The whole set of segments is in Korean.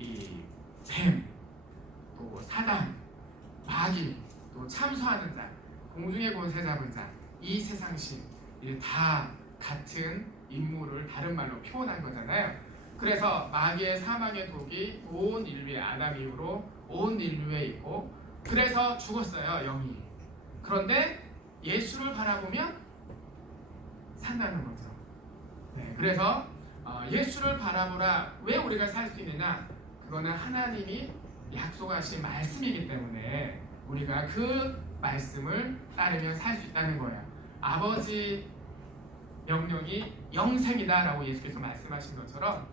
이 뱀, 또 사단, 마귀, 또 참소하는 자, 공중의 권세 잡은 자, 이 세상신, 이게 다 같은 인물을 다른 말로 표현한 거잖아요. 그래서 마귀의 사망의 독이 온 인류의 아담 이후로 온 인류에 있고, 그래서 죽었어요, 영이. 그런데 예수를 바라보면 산다는 거죠. 네, 그래서 예수를 바라보라. 왜 우리가 살 수 있느냐? 그거는 하나님이 약속하신 말씀이기 때문에 우리가 그 말씀을 따르면 살 수 있다는 거예요. 아버지 명령이 영생이다라고 예수께서 말씀하신 것처럼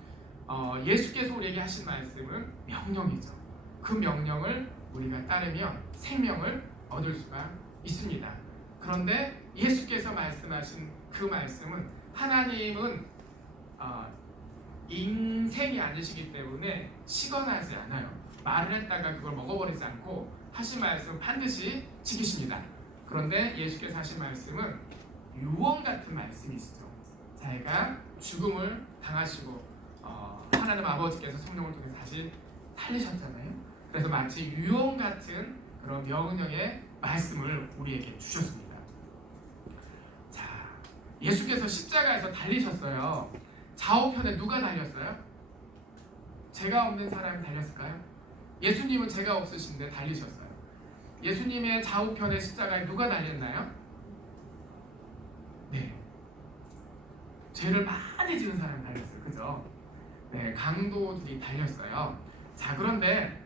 예수께서 우리에게 하신 말씀은 명령이죠. 그 명령을 우리가 따르면 생명을 얻을 수가 있습니다. 그런데 예수께서 말씀하신 그 말씀은 하나님은 인생이 아니시기 때문에 시건하지 않아요. 말을 했다가 그걸 먹어버리지 않고 하신 말씀은 반드시 지키십니다. 그런데 예수께서 하신 말씀은 유언 같은 말씀이시죠. 자기가 죽음을 당하시고 하나님 아버지께서 성령을 통해서 다시 살리셨잖아요. 그래서 마치 유언 같은 그런 명령의 말씀을 우리에게 주셨습니다. 자, 예수께서 십자가에서 달리셨어요. 좌우편에 누가 달렸어요? 죄가 없는 사람이 달렸을까요? 예수님은 죄가 없으신데 달리셨어요. 예수님의 좌우편에 십자가에 누가 달렸나요? 네, 죄를 많이 지은 사람이 달렸어요. 그죠? 네, 강도들이 달렸어요. 자, 그런데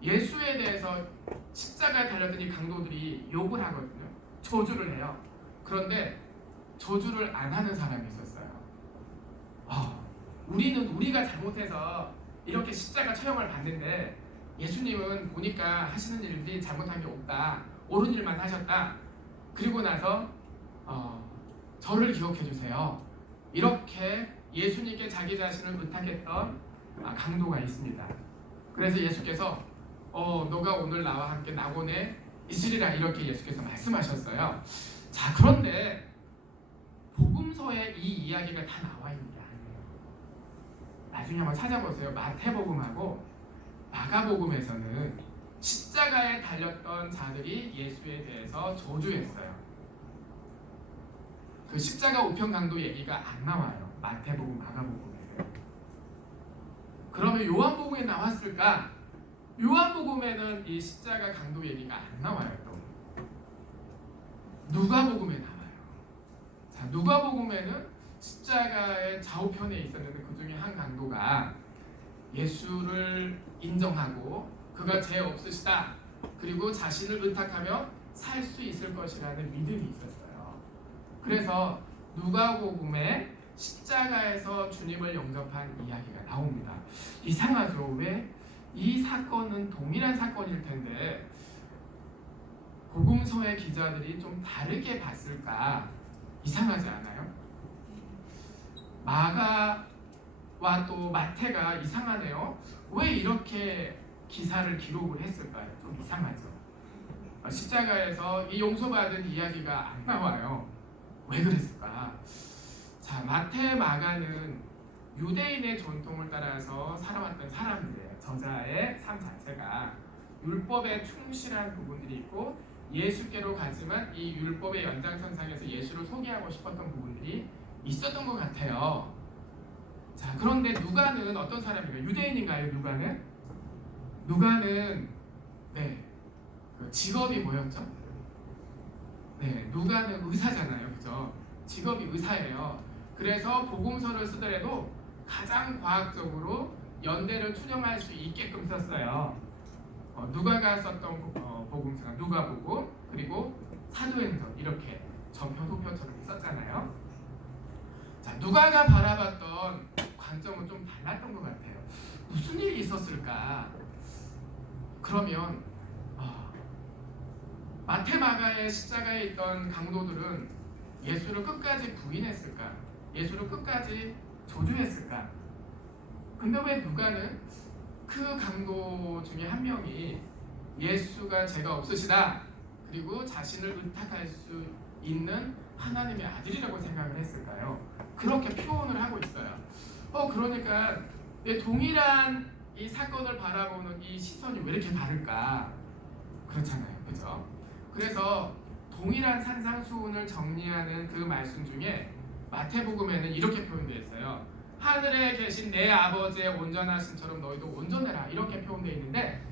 예수에 대해서 십자가에 달렸던 이 강도들이 욕을 하거든요. 저주를 해요. 그런데 저주를 안 하는 사람이 있었어요. 우리가 잘못해서 이렇게 십자가 처형을 받는데 예수님은 보니까 하시는 일들이 잘못한 게 없다, 옳은 일만 하셨다. 그리고 나서 저를 기억해 주세요. 이렇게 예수님께 자기 자신을 의탁했던 강도가 있습니다. 그래서 예수께서 너가 오늘 나와 함께 낙원에 있으리라, 이렇게 예수께서 말씀하셨어요. 자, 그런데 복음서에 이 이야기가 다 나와 있는 게 아니에요. 나중에 한번 찾아보세요. 마태복음하고 마가복음에서는 십자가에 달렸던 자들이 예수에 대해서 저주했어요. 그 십자가 우편 강도 얘기가 안 나와요. 마태복음, 마가복음에는. 그러면 요한복음에 나왔을까? 요한복음에는 이 십자가 강도 얘기가 안 나와요. 또 누가복음에 나와요. 자, 누가복음에는 십자가의 좌우편에 있었는데 그 중에 한 강도가 예수를 인정하고 그가 죄 없으시다, 그리고 자신을 의탁하며 살 수 있을 것이라는 믿음이 있었어요. 그래서 누가복음에 십자가에서 주님을 영접한 이야기가 나옵니다. 이상하죠? 왜? 이 사건은 동일한 사건일 텐데 복음서의 기자들이 좀 다르게 봤을까? 이상하지 않아요? 마가와 또 마태가 이상하네요. 왜 이렇게 기사를 기록을 했을까요? 좀 이상하죠. 십자가에서 이 용서받은 이야기가 안 나와요. 왜 그랬을까? 자, 마태, 마가는 유대인의 전통을 따라서 살아왔던 사람들이에요. 저자의 삶 자체가 율법에 충실한 부분들이 있고 예수께로 가지만 이 율법의 연장선상에서 예수를 소개하고 싶었던 부분들이 있었던 것 같아요. 자, 그런데 누가는 어떤 사람인가요? 유대인인가요? 누가는 네, 그 직업이 뭐였죠? 네, 누가는 의사잖아요, 그죠? 직업이 의사예요. 그래서 복음서를 쓰더라도 가장 과학적으로 연대를 투영할 수 있게끔 썼어요. 누가가 썼던 복음서가 누가복음, 그리고 사도행전, 이렇게 전표 소표처럼 썼잖아요. 자, 누가가 바라봤던 관점은 좀 달랐던 것 같아요. 무슨 일이 있었을까? 그러면 마태, 마가의 십자가에 있던 강도들은 예수를 끝까지 부인했을까? 예수를 끝까지 저주했을까? 근데 왜 누가는 그 강도 중에 한 명이 예수가 죄가 없으시다, 그리고 자신을 의탁할 수 있는 하나님의 아들이라고 생각을 했을까요? 그렇게 표현을 하고 있어요. 그러니까 왜 동일한 이 사건을 바라보는 이 시선이 왜 이렇게 다를까? 그렇잖아요, 그죠? 그래서 동일한 산상수훈을 정리하는 그 말씀 중에 마태복음에는 이렇게 표현되어 있어요. 하늘에 계신 내 아버지의 온전하심처럼 너희도 온전해라, 이렇게 표현되어 있는데,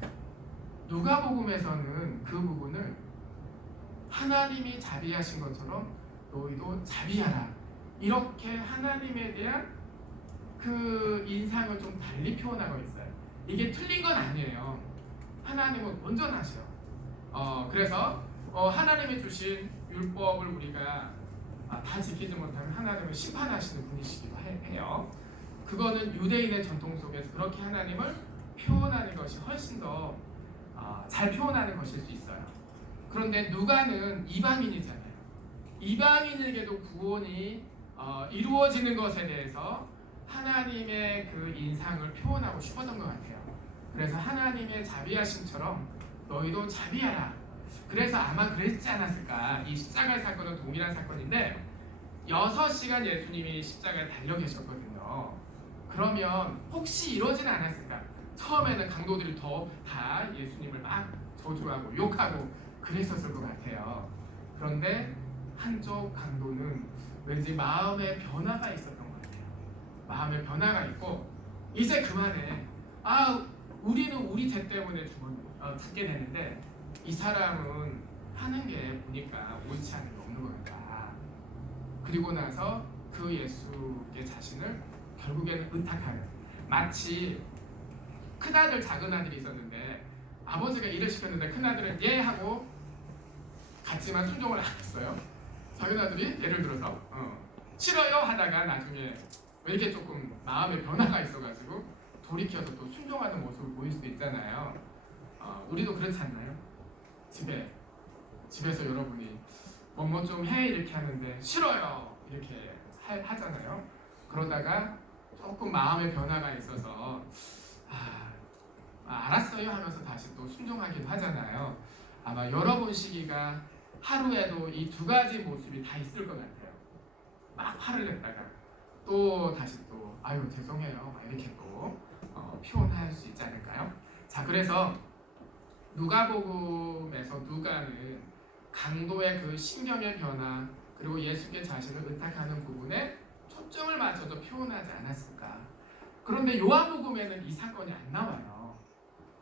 누가복음에서는 그 부분을 하나님이 자비하신 것처럼 너희도 자비하라, 이렇게 하나님에 대한 그 인상을 좀 달리 표현하고 있어요. 이게 틀린 건 아니에요. 하나님은 온전하셔. 그래서 하나님이 주신 율법을 우리가 다 지키지 못하면 하나님을 심판하시는 분이시기도 해요. 그거는 유대인의 전통 속에서 그렇게 하나님을 표현하는 것이 훨씬 더 잘 표현하는 것일 수 있어요. 그런데 누가는 이방인이잖아요. 이방인에게도 구원이 이루어지는 것에 대해서 하나님의 그 인상을 표현하고 싶었던 것 같아요. 그래서 하나님의 자비하심처럼 너희도 자비하라. 그래서 아마 그랬지 않았을까. 이 십자가의 사건은 동일한 사건인데 6시간 예수님이 십자가에 달려 계셨거든요. 그러면 혹시 이러진 않았을까? 처음에는 강도들이 다 예수님을 막 저주하고 욕하고 그랬었을 것 같아요. 그런데 한쪽 강도는 왠지 마음의 변화가 있었던 것 같아요. 마음의 변화가 있고 이제 그만해. 우리는 우리 죄 때문에 죽게 되는데 이 사람은 하는 게 보니까 옳지 않은 게 없는 것 같다. 그리고 나서 그 예수의 자신을 결국에는 의탁하는, 마치 큰아들 작은아들이 있었는데 아버지가 일을 시켰는데 큰아들은 예 하고 갔지만 순종을 안 했어요. 작은아들이 예를 들어서 싫어요 하다가 나중에 왜 이렇게 조금 마음의 변화가 있어가지고 돌이켜서 또 순종하는 모습을 보일 수도 있잖아요. 우리도 그렇지 않나요? 집에서 여러분이 뭐 좀 해 이렇게 하는데 싫어요 이렇게 하잖아요. 그러다가 조금 마음의 변화가 있어서 알았어요 하면서 다시 또 순종하기도 하잖아요. 아마 여러분 시기가 하루에도 이 두 가지 모습이 다 있을 것 같아요. 막 화를 냈다가 또 다시 또 아유 죄송해요 막 이렇게 또 표현할 수 있지 않을까요? 자, 그래서 누가복음에서 누가는 강도의 그 신경의 변화 그리고 예수께 자신을 의탁하는 부분에 초점을 맞춰서 표현하지 않았을까. 그런데 요한복음에는 이 사건이 안 나와요.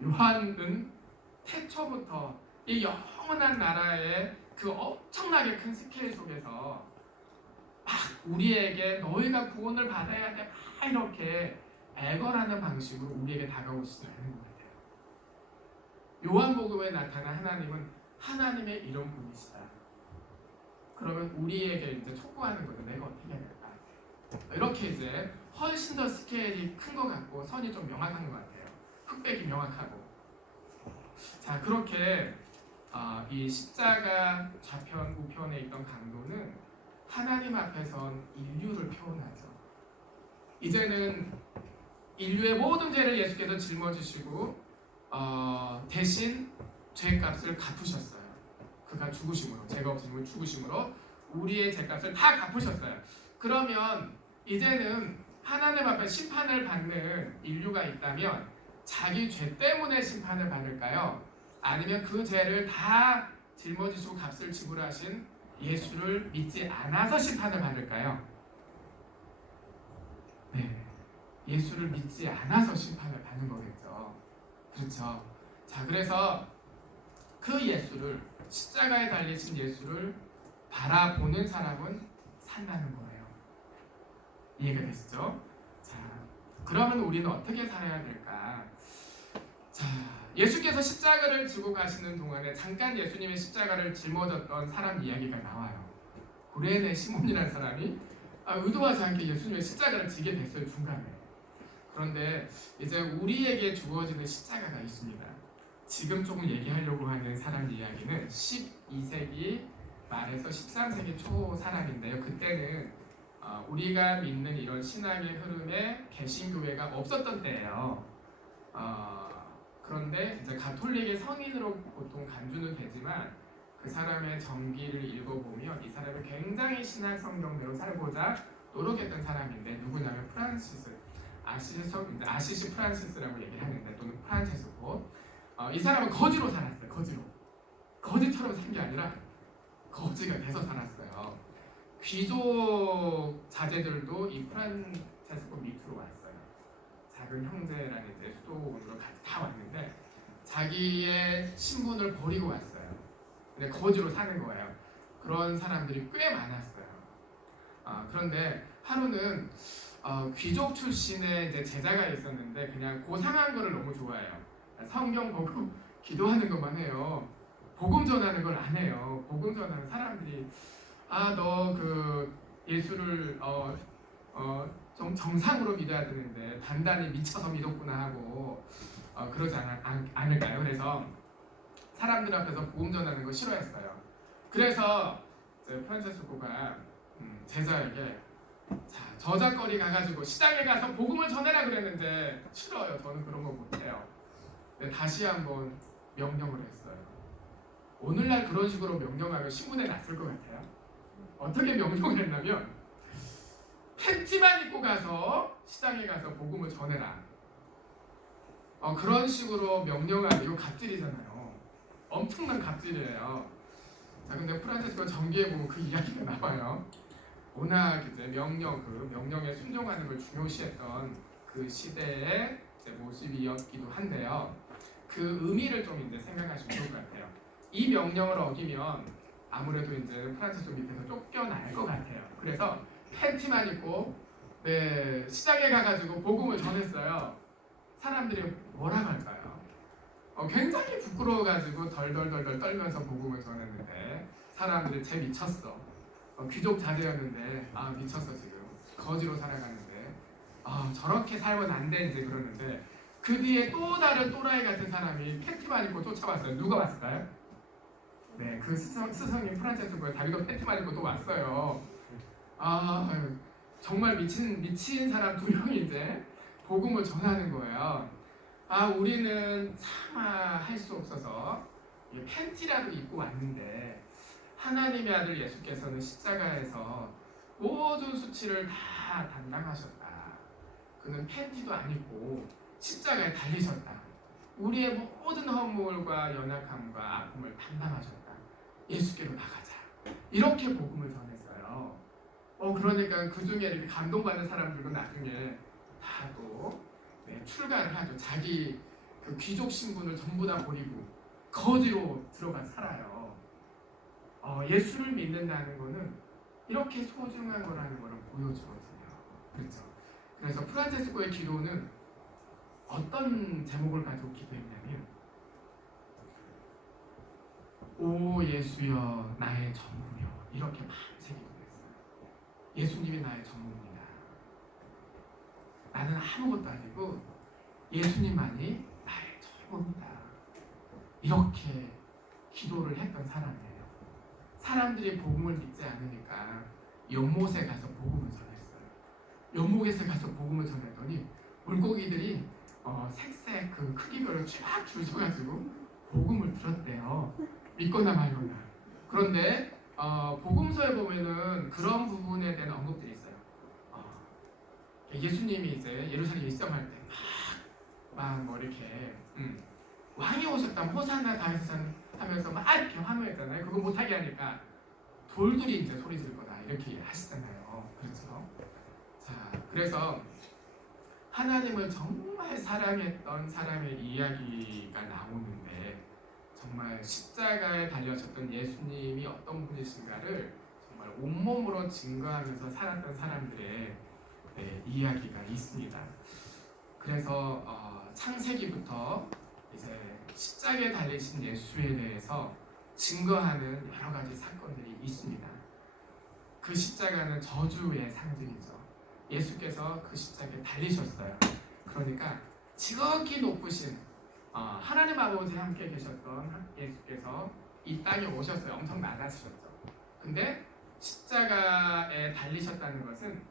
요한은 태초부터 이 영원한 나라의 그 엄청나게 큰 스케일 속에서 막 우리에게 너희가 구원을 받아야 돼 막 이렇게 애걸하는 방식으로 우리에게 다가오시지 않는 것 같아요. 요한복음에 나타난 하나님은 하나님의 이런 분이시다. 그러면 우리에게 이제 촉구하는 거는 내가 어떻게 해야 될까? 이렇게 이제 훨씬 더 스케일이 큰 것 같고 선이 좀 명확한 것 같아요. 흑백이 명확하고. 자, 그렇게 이 십자가 좌편 우편에 있던 강도는 하나님 앞에선 인류를 표현하죠. 이제는 인류의 모든 죄를 예수께서 짊어지시고 대신 죄값을 갚으셨어요. 그가 죽으심으로, 죄가 없으심으로 죽으심으로 우리의 죄값을 다 갚으셨어요. 그러면 이제는 하나님 앞에 심판을 받는 인류가 있다면 자기 죄 때문에 심판을 받을까요? 아니면 그 죄를 다 짊어지시고 값을 지불하신 예수를 믿지 않아서 심판을 받을까요? 네, 예수를 믿지 않아서 심판을 받는 거겠죠. 그렇죠. 자, 그래서 그 예수를, 십자가에 달리신 예수를 바라보는 사람은 산다는 거예요. 이해가 되시죠? 자, 그러면 우리는 어떻게 살아야 될까? 자, 예수께서 십자가를 지고 가시는 동안에 잠깐 예수님의 십자가를 짊어졌던 사람 이야기가 나와요. 구레네 시몬이라는 사람이 의도하지 않게 예수님의 십자가를 지게 됐어요, 중간에. 그런데 이제 우리에게 주어지는 십자가가 있습니다. 지금 조금 얘기하려고 하는 사람 이야기는 12세기 말에서 13세기 초 사람인데요. 그때는 우리가 믿는 이런 신앙의 흐름에 개신교회가 없었던 때예요. 그런데 이제 가톨릭의 성인으로 보통 간주는 되지만 그 사람의 전기를 읽어보면 이 사람이 굉장히 신학 성경대로 살고자 노력했던 사람인데 누구냐면 프란시스 아시시 프란시스라고 얘기하는데, 또는 프란체스코. 이 사람은 거지로 살았어요. 거지처럼 산 게 아니라 거지가 돼서 살았어요. 귀족 자제들도 이 프란체스코 밑으로 왔어요. 작은 형제랑 이제 수도원으로 같이 다 왔는데 자기의 신분을 버리고 왔어요. 근데 거지로 사는 거예요. 그런 사람들이 꽤 많았어요. 그런데 하루는 귀족 출신의 이제 제자가 있었는데 그냥 고상한 거를 너무 좋아해요. 성경 보고 기도하는 것만 해요. 복음 전하는 걸 안 해요. 복음 전하는 사람들이 너 그 예수를 좀 정상으로 믿어야 되는데 단단히 미쳐서 믿었구나 하고 그러지 않을까요? 그래서 사람들 앞에서 복음 전하는 거 싫어했어요. 그래서 프란체스코가 제자에게 저작거리 가가지고 시장에 가서 복음을 전해라 그랬는데 싫어요. 저는 그런 거 못해요. 근데 다시 한번 명령을 했어요. 오늘날 그런 식으로 명령하면 신문에 났을 것 같아요. 어떻게 명령을 했냐면 팬티만 입고 가서 시장에 가서 복음을 전해라. 그런 식으로 명령하면 이거 갑질이잖아요. 엄청난 갑질이에요. 자, 근데 프란체스코가 전기에 보면 그 이야기가 나와요. 워낙 이제 명령에 순종하는 걸 중요시했던 그 시대의 이제 모습이었기도 한데요. 그 의미를 좀 이제 생각하시면 좋을 것 같아요. 이 명령을 어기면 아무래도 이제 프란체스코 밑에서 쫓겨날 것 같아요. 그래서 팬티만 입고 시장에 가가지고 복음을 전했어요. 사람들이 뭐라고 할까요? 굉장히 부끄러워가지고 덜덜덜덜 떨면서 복음을 전했는데 사람들이 쟤 미쳤어. 귀족 자제였는데 미쳤어 지금. 거지로 살아가는데 저렇게 살면 안 돼 이제 그러는데 그 뒤에 또 다른 또라이 같은 사람이 팬티만 입고 쫓아왔어요. 누가 왔을까요? 네, 그 스승님 프란체스코가 자기도 팬티만 입고 또 왔어요. 정말 미친 사람 두 명이 이제 복음을 전하는 거예요. 우리는 차마 할 수 없어서 팬티라도 입고 왔는데 하나님의 아들 예수께서는 십자가에서 모든 수치를 다 담당하셨다. 그는 팬티도 안 입고 십자가에 달리셨다. 우리의 모든 허물과 연약함과 아픔을 담당하셨다. 예수께로 나가자. 이렇게 복음을 전했어요. 그러니까 그 중에 이렇게 감동받는 사람들도 나중에 다 또 출가를 하죠. 자기 그 귀족 신분을 전부 다 버리고 거지로 들어가 살아요. 예수를 믿는다는 거는 이렇게 소중한 거라는 거를 보여주거든요. 그렇죠. 그래서 프란체스코의 기도는 어떤 제목을 가지고 기도했냐면 오 예수여 나의 전부여 이렇게 밤새 기도했어요. 예수님이 나의 전부입니다. 나는 아무것도 아니고 예수님만이 나의 전부입니다. 이렇게 기도를 했던 사람이에요. 사람들이 복음을 믿지 않으니까 연못에 가서 복음을 전했어요. 연못에 가서 복음을 전했더니 물고기들이 색색 그 크기별로 쫙 줄 서가지고 복음을 들었대요. 믿거나 말거나. 그런데 복음서에 보면은 그런 부분에 대한 언급들이 있어요. 예수님이 이제 예루살렘 입성할 때 막 뭐 이렇게 왕이 오셨다 호산나 다윗산 하면서 막 이렇게 환호했잖아요. 그거 못하게 하니까 돌들이 이제 소리 질 거다 이렇게 하시잖아요. 그렇죠? 자, 그래서 하나님을 정말 사랑했던 사람의 이야기가 나오는데 정말 십자가에 달려셨던 예수님이 어떤 분이신가를 정말 온몸으로 증거하면서 살았던 사람들의 이야기가 있습니다. 그래서 창세기부터 이제 십자가에 달리신 예수에 대해서 증거하는 여러 가지 사건들이 있습니다. 그 십자가는 저주의 상징이죠. 예수께서 그 십자가에 달리셨어요. 그러니까 지극히 높으신 하나님 아버지 함께 계셨던 예수께서 이 땅에 오셨어요. 엄청 낮아지셨죠. 근데 십자가에 달리셨다는 것은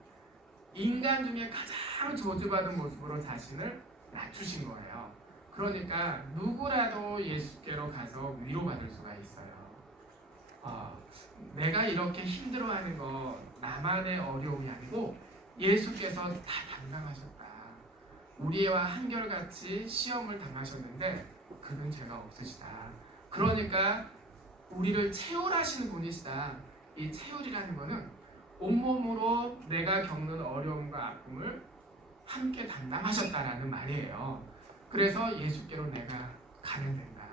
인간 중에 가장 저주받은 모습으로 자신을 낮추신 거예요. 그러니까 누구라도 예수께로 가서 위로받을 수가 있어요. 내가 이렇게 힘들어하는 거 나만의 어려움이 아니고 예수께서 다 담당하셨다. 우리와 한결같이 시험을 당하셨는데 그는 죄가 없으시다. 그러니까 우리를 채울하시는 분이시다. 이 채울이라는 것은 온몸으로 내가 겪는 어려움과 아픔을 함께 담당하셨다라는 말이에요. 그래서 예수께로 내가 가면 된다.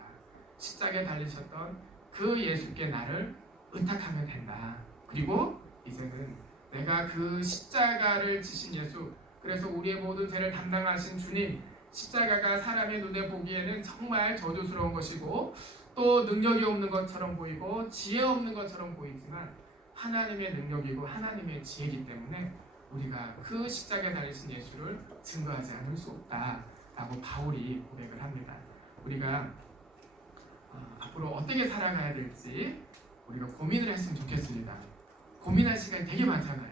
십자가에 달리셨던 그 예수께 나를 의탁하면 된다. 그리고 이제는 내가 그 십자가를 지신 예수, 그래서 우리의 모든 죄를 담당하신 주님, 십자가가 사람의 눈에 보기에는 정말 저주스러운 것이고 또 능력이 없는 것처럼 보이고 지혜 없는 것처럼 보이지만 하나님의 능력이고 하나님의 지혜이기 때문에 우리가 그 십자가에 달리신 예수를 증거하지 않을 수 없다라고 바울이 고백을 합니다. 우리가 앞으로 어떻게 살아가야 될지 우리가 고민을 했으면 좋겠습니다. 고민할 시간이 되게 많잖아요.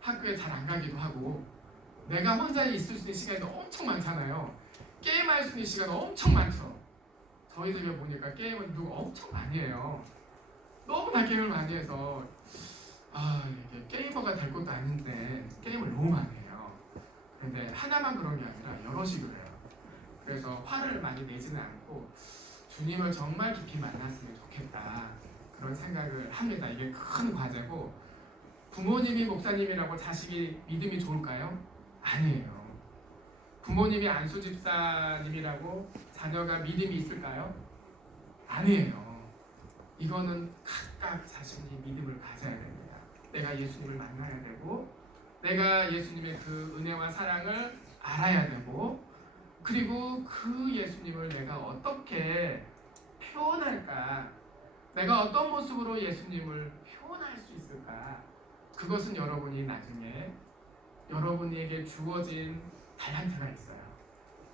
학교에 잘 안 가기도 하고 내가 혼자 있을 수 있는 시간이 엄청 많잖아요. 게임할 수 있는 시간이 엄청 많죠. 저희 집에 보니까 게임은 누가 엄청 많이 해요. 너무나 게임을 많이 해서 이게 게이머가 될 것도 아닌데 게임을 너무 많이 해요. 근데 하나만 그런 게 아니라 여럿이 그래요. 그래서 화를 많이 내지는 않고 주님을 정말 깊이 만났으면 좋겠다 그런 생각을 합니다. 이게 큰 과제고 부모님이 목사님이라고 자식이 믿음이 좋을까요? 아니에요. 부모님이 안수 집사님이라고 자녀가 믿음이 있을까요? 아니에요. 이거는 각각 자신이 믿음을 가져야 됩니다. 내가 예수님을 만나야 되고 내가 예수님의 그 은혜와 사랑을 알아야 되고 그리고 그 예수님을 내가 어떻게 표현할까? 내가 어떤 모습으로 예수님을 표현할 수 있을까? 그것은 여러분이 나중에 여러분에게 주어진 달란트가 있어요.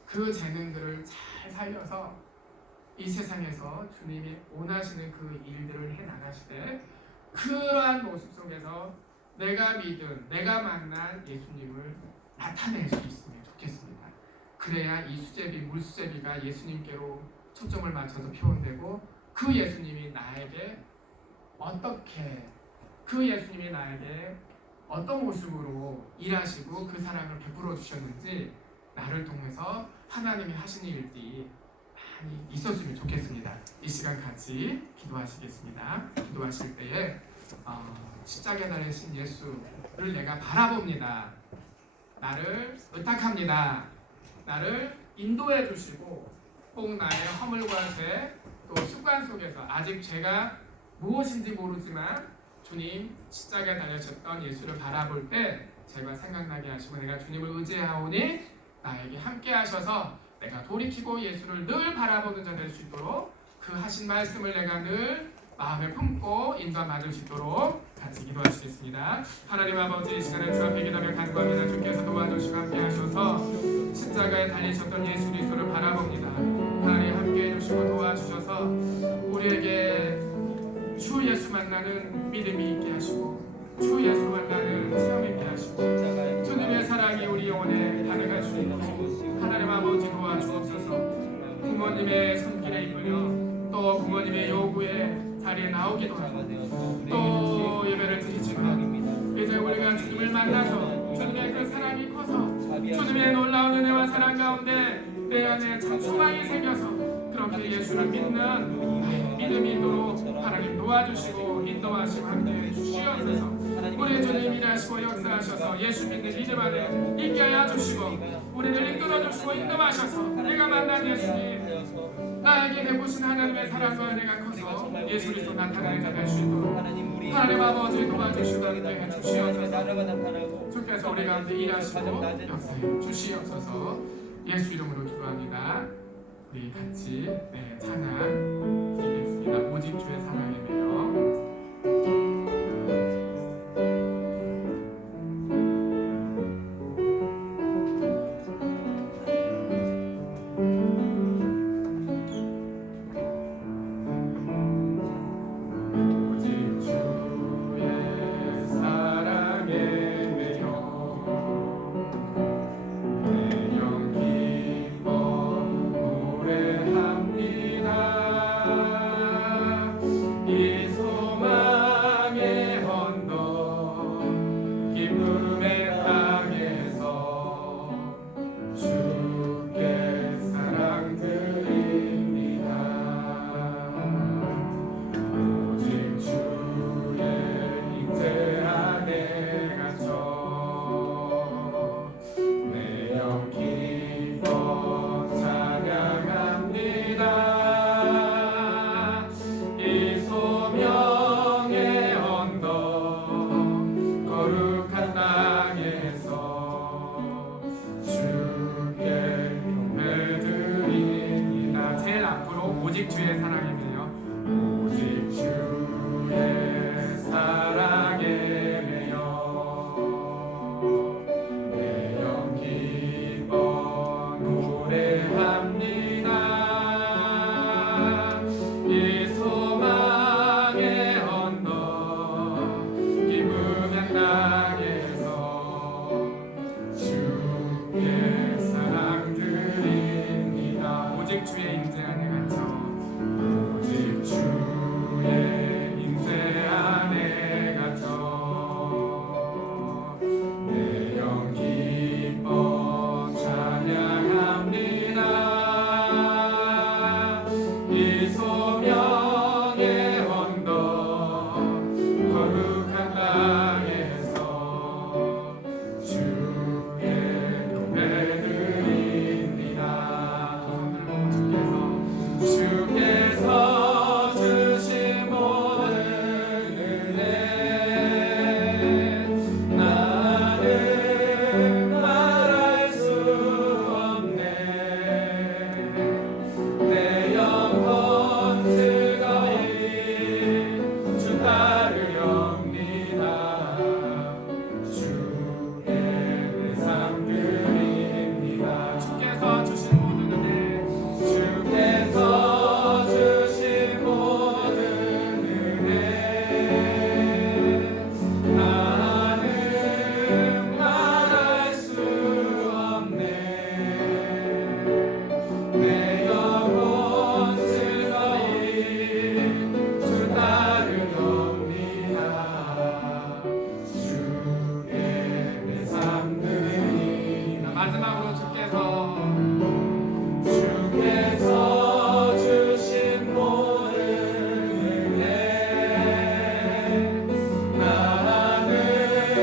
그 재능들을 잘 살려서 이 세상에서 주님이 원하시는 그 일들을 해나가시되 그러한 모습 속에서 내가 믿은, 내가 만난 예수님을 나타낼 수 있으면 좋겠습니다. 그래야 이 수제비, 물수제비가 예수님께로 초점을 맞춰서 표현되고 그 예수님이 나에게 어떤 모습으로 일하시고 그 사랑을 베풀어 주셨는지 나를 통해서 하나님이 하시는 일들이 많이 있었으면 좋겠습니다. 이 시간 같이 기도하시겠습니다. 기도하실 때에 십자가에 달리신 예수를 내가 바라봅니다. 나를 의탁합니다. 나를 인도해 주시고 꼭 나의 허물과 죄, 또 습관 속에서 아직 죄가 무엇인지 모르지만 주님 십자가에 달리셨던 예수를 바라볼 때 제가 생각나게 하시고 내가 주님을 의지하오니 나에게 함께 하셔서 내가 돌이키고 예수를 늘 바라보는 자 될 수 있도록 그 하신 말씀을 내가 늘 마음에 품고 인도받을 수 있도록 같이 기도하시겠습니다. 하나님 아버지, 이 시간에 주 앞에 기도하며 간구합니다. 주께서 도와주시고 함께 하셔서 십자가에 달리셨던 예수 그리스도를 바라봅니다. 하나님 함께 해주시고 도와주셔서 우리에게 주 예수 만나는 믿음이 있게 하시고 주 예수 만나는 체험이 있게 하시고 주님의 사랑이 우리 영혼에 가득할 수 있도록 하나님 아버지 도와주옵소서. 부모님의 손길에 이끌려 또 부모님의 요구에 자리에 나오기도 하고 또 예배를 드리지만 이제 우리가 주님을 만나서 주님의 그 사랑이 커서 주님의 놀라운 은혜와 사랑 가운데 내 안에 참 소망이 생겨서 그렇게 예수를 믿는 믿음이 있도록 하나님 도와주시고 인도하시고 함께 주시옵소서. 우리 주님 일하시고 역사하셔서 예수 믿는 믿음 안에 있게 하여 주시고 우리를 이끌어주시고 인도하셔서 내가 만난 예수님 나에게 내보신 하나님의 사랑과 은혜가 커서 예수 그리스도 나타나는 자 될 수 있도록 하나님 아버지 도와주시고 함께 해주시옵소서. 주께서 우리 가운데 일하시고 역사해 주시옵소서. 예수 이름으로 기도합니다. 우리 같이 찬양 드리겠습니다. 오직 주의 사랑이며